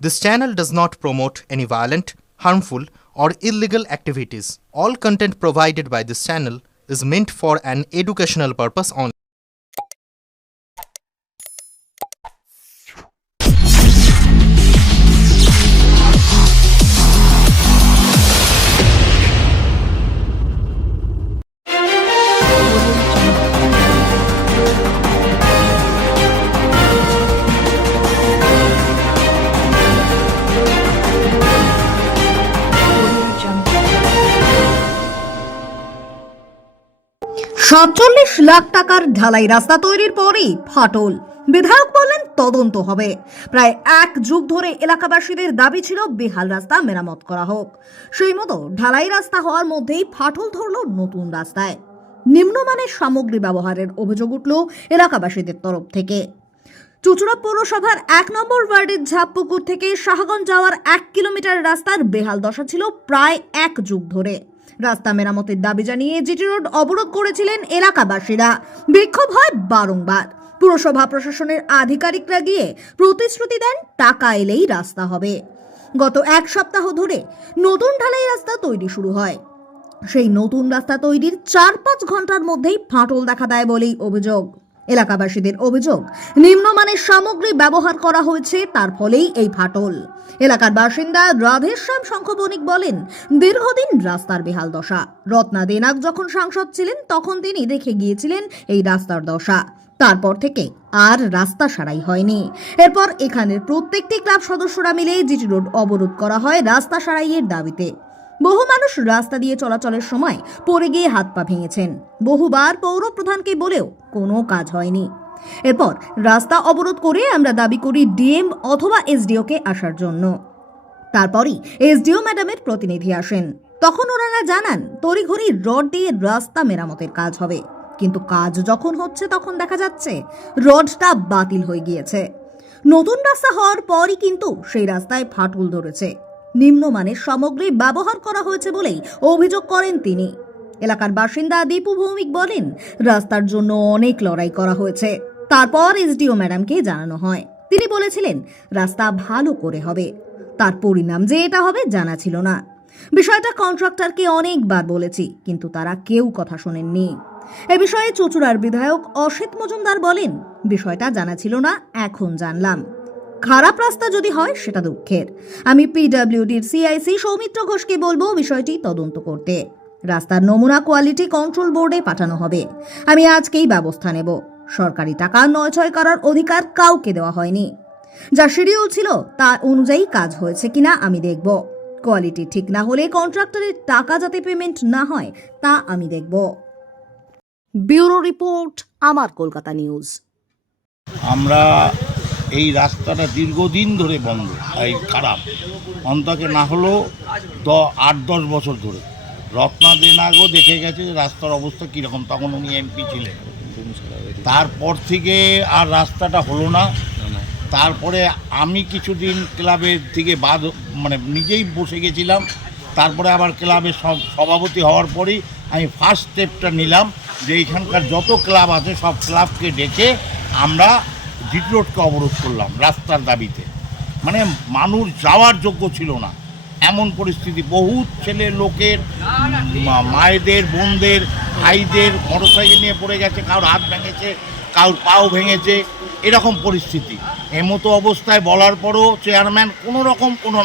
This channel does not promote any violent, harmful, or illegal activities. All content provided by this channel is meant for an educational purpose only. সাতচল্লিশ লাখ টাকার ঢালাই রাস্তা তৈরির পরেই ফাটল। বিধায়ক বললেন তদন্ত হবে। প্রায় এক যুগ ধরে এলাকাবাসীদের দাবি ছিল বেহাল রাস্তা মেরামত করা হোক। সেই মতো ঢালাই রাস্তা হওয়ার মধ্যেই ফাটল ধরল নতুন রাস্তায়। নিম্নমানের সামগ্রী ব্যবহারের অভিযোগ উঠল এলাকাবাসীদের তরফ থেকে। চুঁচুড়া পৌরসভার ১ নম্বর ওয়ার্ডের ঝাপপুকুর থেকে শাহগঞ্জ যাওয়ার ১ কিলোমিটার রাস্তার বেহাল দশা ছিল প্রায় এক যুগ ধরে। রাস্তা মেরামতের দাবি জানিয়ে জিটি রোড অবরোধ করেছিলেন এলাকাবাসীরা। বিক্ষোভ হয় বারংবার। পুরসভা প্রশাসনের আধিকারিকরা গিয়ে প্রতিশ্রুতি দেন টাকা এলেই রাস্তা হবে। গত এক সপ্তাহ ধরে নতুন ঢালাই রাস্তা তৈরি শুরু হয়। সেই নতুন রাস্তা তৈরির ৪-৫ ঘন্টার মধ্যেই ফাটল দেখা দেয় বলেই অভিযোগ। এলাকাবাসীদের অভিযোগ, নিম্নমানের সামগ্রী ব্যবহার করা হয়েছে, তার ফলেই এই ফাটল। এলাকার বাসিন্দা রাধেশ্যাম শঙ্খ বণিক বলেন, দীর্ঘদিন রাস্তার বেহাল দশা। রত্না দেনাক যখন সাংসদ ছিলেন তখন তিনি দেখে গিয়েছিলেন এই রাস্তার দশা। তারপর থেকে আর রাস্তা সারাই হয়নি। এরপর এখানের প্রত্যেকটি ক্লাব সদস্যরা মিলে জিটি রোড অবরোধ করা হয় রাস্তা সারাইয়ের দাবিতে। বহু মানুষ রাস্তা দিয়ে চলাচলের সময় পড়ে গিয়ে হাত পা ভেঙেছেন। বহুবার পৌর প্রধানকে বলেও কোনো কাজ হয়নি। এরপর রাস্তা অবরোধ করে আমরা দাবি করি ডিএম অথবা এসডিওকে আসার জন্য। তারপরই এসডিও ম্যাডামের প্রতিনিধি আসেন। তখন ওনারা জানান তড়িঘড়ি রড দিয়ে রাস্তা মেরামতের কাজ হবে। কিন্তু কাজ যখন হচ্ছে তখন দেখা যাচ্ছে রডটা বাতিল হয়ে গিয়েছে। নতুন রাস্তা হওয়ার পরই কিন্তু সেই রাস্তায় ফাটল ধরেছে। নিম্নমানের সামগ্রী ব্যবহার করা হয়েছে বলেই অভিযোগ করেন তিনি। এলাকার বাসিন্দা দীপু ভৌমিক বলেন, রাস্তার জন্য অনেক লড়াই করা হয়েছে। তারপর এসডিও ম্যাডামকে জানানো হয়। তিনি বলেছিলেন রাস্তা ভালো করে হবে। তার পরিণাম যে এটা হবে জানা ছিল না। বিষয়টা কন্ট্রাক্টরকে অনেকবার বলেছি, কিন্তু তারা কেউ কথা শোনেননি। এ বিষয়ে চুঁচুড়ার বিধায়ক অসিত মজুমদার বলেন, বিষয়টা জানা ছিল না, এখন জানলাম। খারাপ রাস্তা যদি হয় সেটা দুঃখের। আমি পিডব্লিউডির সিআইসি সৌমিত্র ঘোষকে বলবো বিষয়টি তদন্ত করতে। রাস্তার নমুনা কোয়ালিটি কন্ট্রোল বোর্ডে পাঠানো হবে। আমি আজকেই ব্যবস্থা নেব। সরকারি টাকা নয় করার অধিকার কাউকে দেওয়া হয়নি। যা শিডিউল ছিল তা অনুযায়ী কাজ হয়েছে কিনা আমি দেখব। কোয়ালিটি ঠিক না হলে কন্ট্রাক্টরের টাকা যাতে পেমেন্ট না হয় তা আমি দেখব। ব্যুরো রিপোর্ট, আমার কলকাতা নিউজ। আমরা এই রাস্তাটা দীর্ঘদিন ধরে বন্ধ, এই খারাপ, অন্তকে না হলেও ৮-১০ বছর ধরে। রত্না দেনাগও দেখে গেছে যে রাস্তার অবস্থা কীরকম, তখন উনি এমপি ছিলেন। তারপর থেকে আর রাস্তাটা হলো না। তারপরে আমি কিছুদিন ক্লাবের থেকে নিজেই বসে গেছিলাম। তারপরে আবার ক্লাবের সভাপতি হওয়ার পরেই আমি ফার্স্ট স্টেপটা নিলাম যে এইখানকার যত ক্লাব আছে সব ক্লাবকে ডেকে আমরা জিটি রোডকে অবরোধ করলাম রাস্তার দাবিতে। মানুষ যাওয়ার যোগ্য ছিল না এমন পরিস্থিতি। বহু ছেলে লোকের, মায়েদের, বোনদের, ভাইদের মোটরসাইকেল নিয়ে পড়ে গেছে, কারোর হাত ভেঙেছে, কারোর পাও ভেঙেছে, এরকম পরিস্থিতি। এমতো অবস্থায় বলার পরও চেয়ারম্যান কোনো রকম কোনো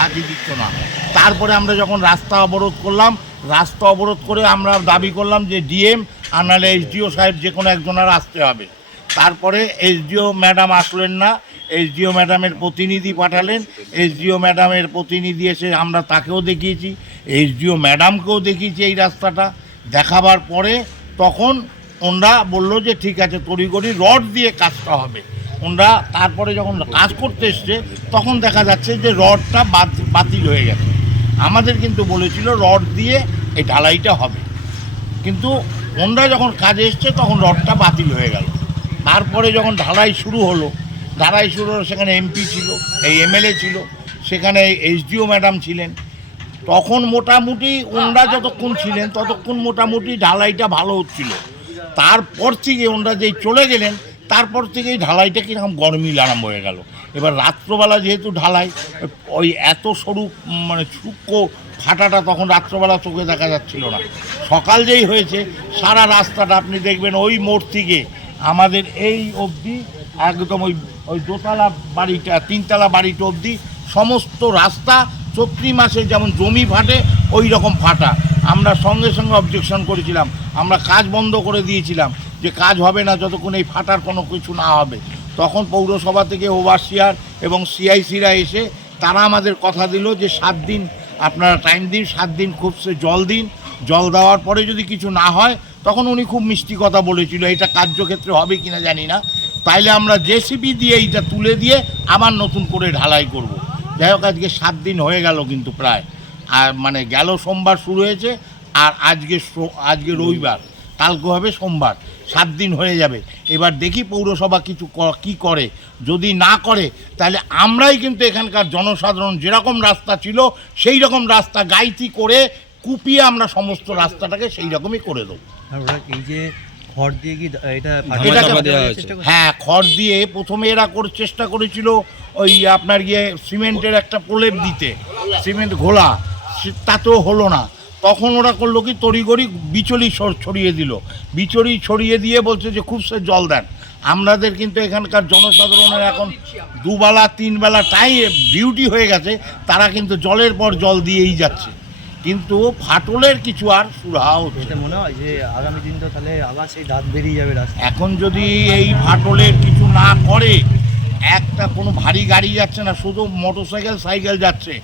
হাতি দিচ্ছ না। তারপরে আমরা যখন রাস্তা অবরোধ করলাম, রাস্তা অবরোধ করে আমরা দাবি করলাম যে ডিএম আর নাহলে এসডিও সাহেব যে কোনো একজনের আসতে হবে। তারপরে এসডিও ম্যাডাম আসলেন না। এসডিও ম্যাডামের প্রতিনিধি পাঠালেন। এসডিও ম্যাডামের প্রতিনিধি এসে আমরা তাকেও দেখিয়েছি, এসডিও ম্যাডামকেও দেখিয়েছি এই রাস্তাটা। দেখাবার পরে তখন ওনারা বললো যে ঠিক আছে, তড়িঘড়ি রড দিয়ে কাজটা হবে। ওনারা তারপরে যখন কাজ করতে এসছে তখন দেখা যাচ্ছে যে রডটা বাতিল হয়ে গেছে। আমাদের কিন্তু বলেছিল রড দিয়ে এই ঢালাইটা হবে, কিন্তু ওনারা যখন কাজে এসছে তখন রডটা বাতিল হয়ে গেল। তারপরে যখন ঢালাই শুরু হলো, সেখানে এমপি ছিল, এই এমএলএ ছিল, সেখানে এসডিও ম্যাডাম ছিলেন। তখন মোটামুটি ওনারা যতক্ষণ ছিলেন ততক্ষণ মোটামুটি ঢালাইটা ভালো হচ্ছিল। তারপর থেকে ওনারা যেই চলে গেলেন তারপর থেকেই ঢালাইটা কীরকম গরমিল আরম্ভ হয়ে গেল। এবার রাত্রবেলা যেহেতু ঢালাই, ওই এত সরু মানে সূক্ষ্ম ফাটাটা তখন রাত্রবেলা চোখে দেখা যাচ্ছিল না। সকাল যেই হয়েছে সারা রাস্তাটা আপনি দেখবেন ওই মোড় থেকে আমাদের এই অবধি একদম ওই দোতলা বাড়িটা, তিনতলা বাড়িটা অবধি সমস্ত রাস্তা চৈত্রি মাসে যেমন জমি ফাটে ওই রকম ফাটা। আমরা সঙ্গে সঙ্গে অবজেকশন করেছিলাম, আমরা কাজ বন্ধ করে দিয়েছিলাম যে কাজ হবে না যতক্ষণ এই ফাটার কোনো কিছু না হবে। তখন পৌরসভা থেকে ওভারসিয়ার এবং সিআইসিরা এসে তারা আমাদের কথা দিল যে 7 দিন আপনারা টাইম দিন, 7 দিন খুব সে জল দিন, জল দেওয়ার পরে যদি কিছু না হয় তখন উনি খুব মিষ্টি কথা বলেছিল, এটা কার্যক্ষেত্রে হবে কিনা জানি না, তাইলে আমরা জেসিবি দিয়ে এইটা তুলে দিয়ে আবার নতুন করে ঢালাই করব। যাই হোক, আজকে 7 দিন হয়ে গেল কিন্তু প্রায়, আর মানে গেল সোমবার শুরু হয়েছে আর আজকে রবিবার, কালকে হবে সোমবার, 7 দিন হয়ে যাবে। এবার দেখি পৌরসভা কিছু কি করে, যদি না করে তাহলে আমরাই কিন্তু এখানকার জনসাধারণ যেরকম রাস্তা ছিল সেই রকম রাস্তা গাইতি করে কুপিয়ে আমরা সমস্ত রাস্তাটাকে সেই রকমই করে দেবো। এই যে খড় দিয়ে কি এটা হ্যাঁ, খড় দিয়ে প্রথমে এরা চেষ্টা করেছিল ওই আপনার সিমেন্টের একটা প্রলেপ দিতে, সিমেন্ট ঘোলা, তাতেও হলো না। তখন ওরা করলো কি তড়িঘড়ি বিচুলি ছড়িয়ে দিল, বিচুলি ছড়িয়ে দিয়ে বলছে যে খুব সে জল দেন। আমাদের কিন্তু এখানকার জনসাধারণের এখন 2 বেলা 3 বেলা ডিউটি হয়ে গেছে, তারা কিন্তু জলের পর জল দিয়েই যাচ্ছে, কিন্তু ফাটলের কিছু আর সুরাহা হচ্ছে। এটা মনে হয় যে আগামী দিন তো তাহলে আবার সেই দাঁত বেরিয়ে যাবে রাস্তা। এখন যদি এই ফাটলের কিছু না করে, একটা কোনো ভারী গাড়ি যাচ্ছে না, শুধু মোটরসাইকেল সাইকেল যাচ্ছে,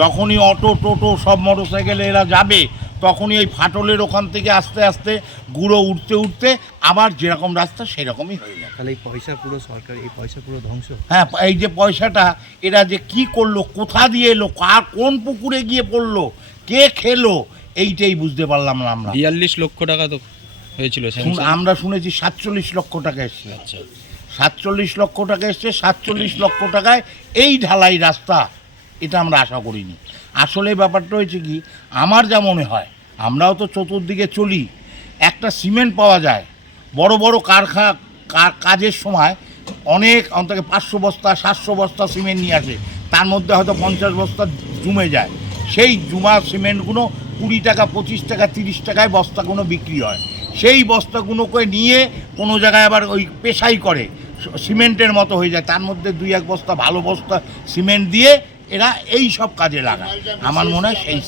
যখনই অটো টোটো সব মোটরসাইকেলে এরা যাবে তখনই এই ফাটলের ওখান থেকে আস্তে আস্তে গুঁড়ো উঠতে উঠতে আবার যেরকম রাস্তা সেরকমই হয়ে যায়। তাহলে এই পয়সা পুরো সরকার, এই পয়সা পুরো ধ্বংস। হ্যাঁ, এই যে পয়সাটা এরা যে কি করলো, কোথা দিয়ে এলো, কার কোন পুকুরে গিয়ে পড়লো, কে খেলো, এইটাই বুঝতে পারলাম না আমরা। 42 লক্ষ টাকা তো হয়েছিল, আমরা শুনেছি 47 লক্ষ টাকা এসছে। আচ্ছা, 47 লক্ষ টাকা এসছে। 47 লক্ষ টাকায় এই ঢালাই রাস্তা, এটা আমরা আশা করিনি। আসলে ব্যাপারটা হয়েছে কি, আমার যা মনে হয়, আমরাও তো চতুর্দিকে চলি, একটা সিমেন্ট পাওয়া যায় বড় বড় কাজের সময় অনেক, অন্তত 500 বস্তা 700 বস্তা সিমেন্ট নিয়ে আসে, তার মধ্যে হয়তো 50 বস্তা জমে যায়। সেই জুমা সিমেন্টগুলো 20 টাকা 25 টাকা 30 টাকায় বস্তাগুলো বিক্রি হয়। সেই বস্তাগুলোকে নিয়ে কোনো জায়গায় আবার ওই পেশাই করে, সিমেন্টের মতো হয়ে যায়, তার মধ্যে 2-1 বস্তা ভালো বস্তা সিমেন্ট দিয়ে এরা এই সব কাজে লাগায়। আমার মনে হয় সেই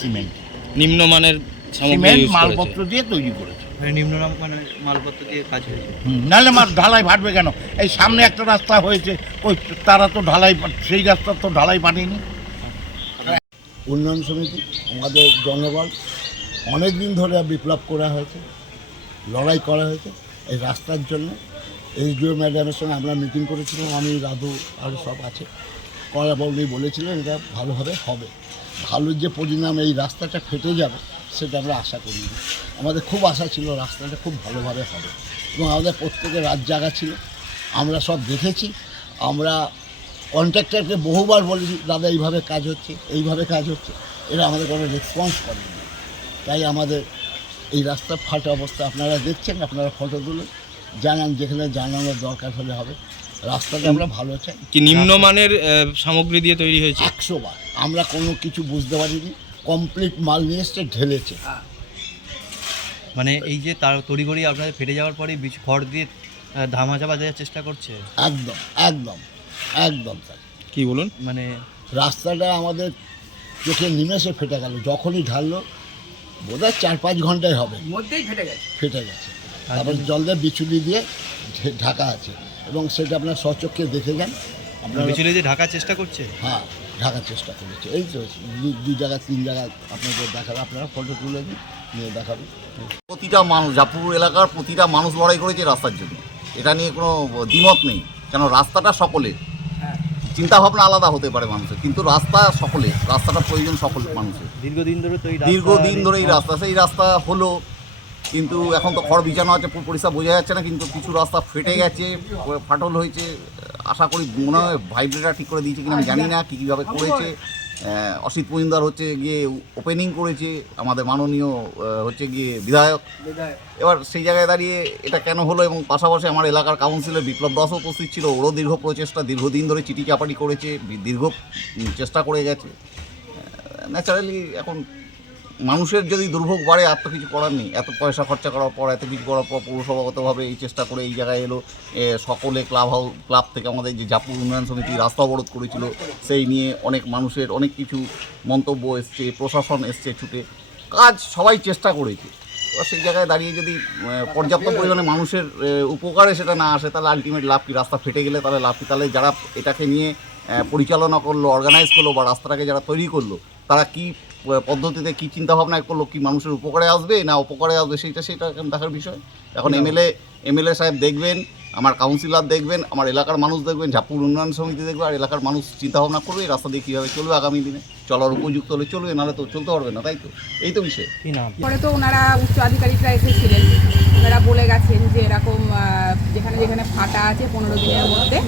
নিম্নমানের সিমেন্ট মালপত্র দিয়ে তৈরি করেছে, নিম্নমানের মালপত্র দিয়ে কাজ হয়েছে। নাহলে ঢালাই ফাটবে কেন? এই সামনে একটা রাস্তা হয়েছে, ওই তারা তো ঢালাই, সেই রাস্তার তো ঢালাই পাঠিয়েনি। উন্নয়ন সমিতি আমাদের জনগণ অনেক দিন ধরে বিপ্লব করা হয়েছে, লড়াই করা হয়েছে এই রাস্তার জন্য। এইচডিও ম্যাডামের সঙ্গে আমরা মিটিং করেছিলাম, আমি রাধু আর সব আছে, করা উনি বলেছিলেন এটা ভালোভাবে হবে, ভালো যে পরিণাম এই রাস্তাটা ফেটে যাবে সেটা আমরা আশা করিনি। আমাদের খুব আশা ছিল রাস্তাটা খুব ভালোভাবে হবে, এবং আমাদের প্রত্যেকের রাত জাগা ছিল, আমরা সব দেখেছি। আমরা কন্ট্রাক্টরকে বহুবার বলেছি, দাদা এইভাবে কাজ হচ্ছে, এইভাবে কাজ হচ্ছে, এরা আমাদের কোনো রেসপন্স করেনি। তাই আমাদের এই রাস্তার ফাটা অবস্থা আপনারা দেখছেন, আপনারা ফটো তুলে জানান, যেখানে জানানোর দরকার হলে হবে। রাস্তাটা আমরা ভালো চাই। কি নিম্নমানের সামগ্রী দিয়ে তৈরি হয়েছে? 100 বার আমরা কোনো কিছু বুঝতে পারিনি, কমপ্লিট মাল নিয়ে এসছে, ঢেলেছে। মানে এই যে তার তড়িঘড়ি আপনাদের ফেটে যাওয়ার পরে খড় দিয়ে ধামাচাপা দেওয়ার চেষ্টা করছে। একদম একদম একদম স্যার, কি বলুন, মানে রাস্তাটা আমাদের চোখে নিমেষে ফেটে গেল, যখনই ঢাললো বোধহয় 4-5 ঘন্টায় হবে, মধ্যেই ফেটে গেছে। তারপর জল দিয়ে বিচুলি দিয়ে ঢাকা আছে, এবং সেটা আপনার স্বচক্ষে দেখে যান। আপনার বিচুলি দিয়ে ঢাকার চেষ্টা করছে। হ্যাঁ, ঢাকার চেষ্টা করেছে। এই তো 2 জায়গা 3 জায়গা আপনাদের দেখাবে, আপনারা ফটো তুলে দিন, নিয়ে দেখাবে। প্রতিটা মানুষ, জাপুর এলাকার প্রতিটা মানুষ লড়াই করেছে রাস্তার জন্য, এটা নিয়ে কোনো দ্বিমত নেই। কেন, রাস্তাটা সকলের, চিন্তাভাবনা আলাদা হতে পারে মানুষের, কিন্তু রাস্তা সকলের, রাস্তাটা প্রয়োজন সকল মানুষের। দীর্ঘদিন ধরে এই রাস্তা, সেই রাস্তা হলো, কিন্তু এখন তো খড় বিছানো আছে, পরিষ্কার বোঝা যাচ্ছে না, কিন্তু কিছু রাস্তা ফেটে গেছে, ফাটল হয়েছে। আশা করি মনে হয় ভাইব্রেটার ঠিক করে দিয়েছে কিনা আমি জানি না, কীভাবে করেছে অসিত মজুমদার হচ্ছে গিয়ে ওপেনিং করেছে, আমাদের মাননীয় হচ্ছে গিয়ে বিধায়ক। এবার সেই জায়গায় দাঁড়িয়ে এটা কেন হলো, এবং পাশাপাশি আমার এলাকার কাউন্সিলর বিপ্লব দাসও উপস্থিত ছিল, ওরও দীর্ঘ প্রচেষ্টা, দীর্ঘদিন ধরে চিঠি চাপাটি করেছে, দীর্ঘ চেষ্টা করে গেছে। ন্যাচারালি এখন মানুষের যদি দুর্ভোগ বাড়ে আর তো কিছু করার নেই। এত পয়সা খরচা করার পর, এত কিছু করার পর পৌরসভাগতভাবে এই চেষ্টা করে এই জায়গায় এলো। সকলে ক্লাব থেকে আমাদের যে জাপুর উন্নয়ন সমিতি রাস্তা অবরোধ করেছিল, সেই নিয়ে অনেক মানুষের অনেক কিছু মন্তব্য এসছে, প্রশাসন এসছে ছুটে, কাজ সবাই চেষ্টা করেছে। এবার সেই জায়গায় দাঁড়িয়ে যদি পর্যাপ্ত পরিমাণে মানুষের উপকারে সেটা না আসে, তাহলে আলটিমেট লাভ কি? রাস্তা ফেটে গেলে তাহলে লাভ কি? তাহলে যারা এটাকে নিয়ে পরিচালনা করলো, অর্গানাইজ করলো, বা রাস্তাটাকে যারা তৈরি করলো, তারা কি পদ্ধতিতে কী চিন্তাভাবনা করলো, কি মানুষের উপকারে আসবে না অপকারে আসবে, সেটা এখন দেখার বিষয়। এখন এমএলএ সাহেব দেখবেন, আমার কাউন্সিলর দেখবেন, আমার এলাকার মানুষ দেখবেন, ঝাপুর উন্নয়ন সমিতি দেখবে, আর এলাকার মানুষ চিন্তাভাবনা করবে এই রাস্তা দিয়ে কীভাবে চলবে আগামী দিনে। চলার উপযুক্ত হলে চলবে, নাহলে তো চলতে পারবে না, তাই তো? এই তো বিষয়। কি নাম? পরে তো ওনারা উচ্চ আধিকারিকরা এসেছিলেন, ওনারা বলে গেছেন যে এরকম যেখানে যেখানে ফাটা আছে 15 দিনের মধ্যে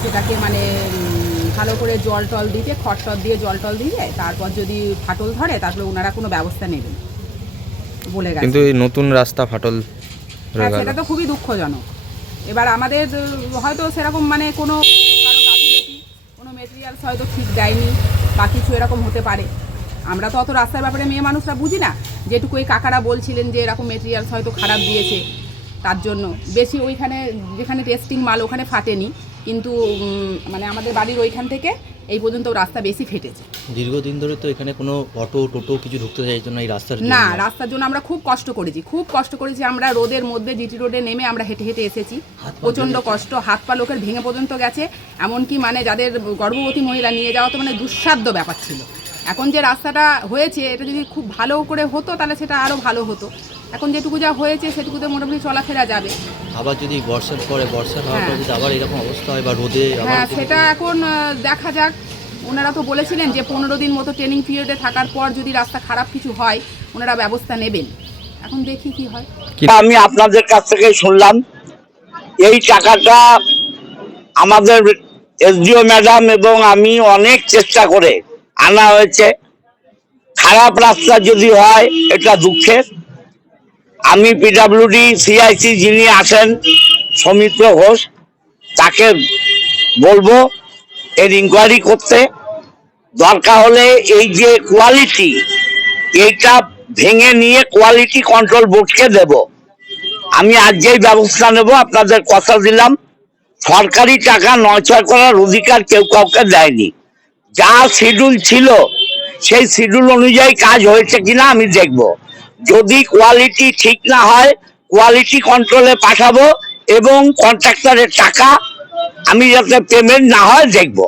সেটাকে মানে ভালো করে জল টল দিতে, খড় দিয়ে জল টল দিয়ে, তারপর যদি ফাটল ধরে তারপরে ওনারা কোনো ব্যবস্থা নেবেন বলে গেছে। কিন্তু এই নতুন রাস্তা ফাটল হ্যাঁ, সেটা তো খুবই দুঃখজনক। এবার আমাদের হয়তো সেরকম মানে কোনো কারো গাফিলতি, কোনো মেটেরিয়ালস হয়তো ঠিক দেয়নি বা কিছু এরকম হতে পারে। আমরা তো অত রাস্তার ব্যাপারে মেয়ে মানুষরা বুঝি না। যেটুকু এই কাকারা বলছিলেন যে এরকম মেটেরিয়ালস হয়তো খারাপ দিয়েছে, তার জন্য বেশি ওইখানে যেখানে টেস্টিং মাল ওখানে ফাটেনি, কিন্তু মানে আমাদের বাড়ির ওইখান থেকে এই পর্যন্ত রাস্তা বেশি ফেটেছে। দীর্ঘদিন ধরে তো এখানে কোনো অটো টোটো কিছু ঢুকতে চাইতো না এই রাস্তার জন্য। না, রাস্তার জন্য আমরা খুব কষ্ট করেছি। আমরা রোদের মধ্যে জিটি রোডে নেমে আমরা হেঁটে হেঁটে এসেছি, প্রচণ্ড কষ্ট, হাত পা লোকের ভেঙে পর্যন্ত গেছে। এমনকি মানে যাদের গর্ভবতী মহিলা নিয়ে যাওয়া তো মানে দুঃসাধ্য ব্যাপার ছিল। এখন যে রাস্তাটা হয়েছে এটা যদি খুব ভালো করে হতো তাহলে সেটা আরও ভালো হতো। এখন যেটুকু যা হয়েছে সেটুকুতে মোটামুটি চলাফেরা যাবে। আবার যদি বর্ষা হওয়ার পর যদি আবার এরকম অবস্থা হয় বা রোদে, হ্যাঁ, সেটা এখন দেখা যাক। ওনারা তো বলেছিলেন যে 15 দিন মতো ট্রেনিং পিরিয়ডে থাকার পর যদি রাস্তা খারাপ কিছু হয় ওনারা ব্যবস্থা নেবেন। এখন দেখি কি হয়। আমি আপনাদের কাছ থেকে শুনলাম এই টাকাটা আমাদের এসডিও ম্যাডাম এবং আমি অনেক চেষ্টা করে আনা হয়েছে। খারাপ রাস্তা যদি হয় এটা দুঃখের। আমি পিডব্লিউডি সিআইসি যিনি আসেন সৌমিত্র ঘোষ, তাকে বলবো এর ইনকোয়ারি করতে। দরকার হলে এই যে কোয়ালিটি, এইটা ভেঙে নিয়ে কোয়ালিটি কন্ট্রোল বোর্ডকে দেব। আমি আজকেই ব্যবস্থা নেব, আপনাদের কথা দিলাম। সরকারি টাকা নয়ছয় করার অধিকার কেউ কাউকে দেয়নি। যা শিডিউল ছিল সেই শিডিউল অনুযায়ী কাজ হয়েছে কিনা আমি দেখব। যদি কোয়ালিটি ঠিক না হয় কোয়ালিটি কন্ট্রোলে পাঠাবো এবং কন্ট্রাক্টরের টাকা আমি যাতে পেমেন্ট না হয় দেখব।